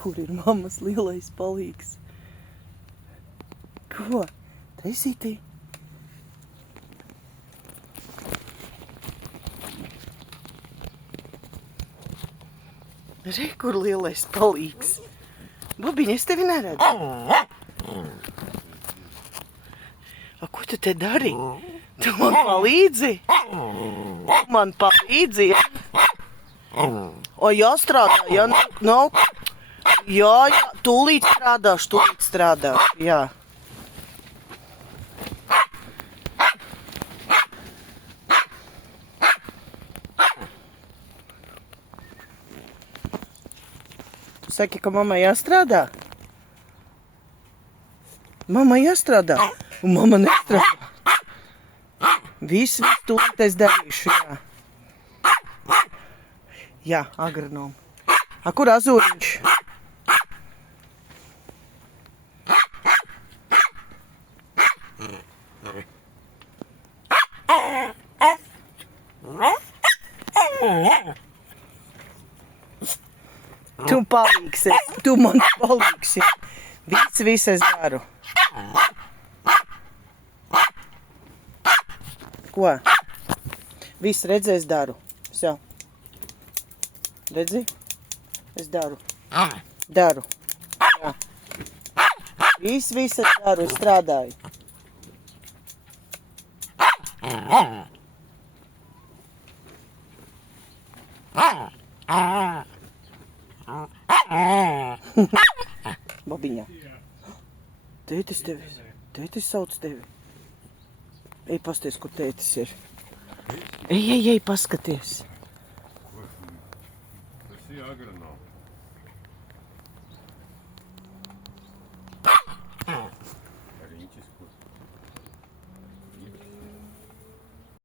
Kur ir mammas lielais palīgs? Ko? Taisītī? Re, kur lielais palīgs? Bobiņa, es tevi neredzu. A, ko tu te dari? Tu man palīdzi? Man palīdzi, ja? O, jāstrādā, ja? Nav... Jā, tūlīt strādāšu, jā. Tu saki, ka mammai jāstrādā? Mammai jāstrādā, un mamma nestrādā. Visu tūlīt es darīšu, jā. Jā, agronom. A, kur azūriņš? Tu palīgs esi, tu man palīgs esi. Visu es daru. Ko? Visu redzi, es daru. Все. Redzi? Es daru. Daru. Jā. Visu es daru, es strādāju. Bobiņā. Tētis sauc tevi. Ej, pasties, kur tētis ir. Ej, paskaties. Tas ir agronoms.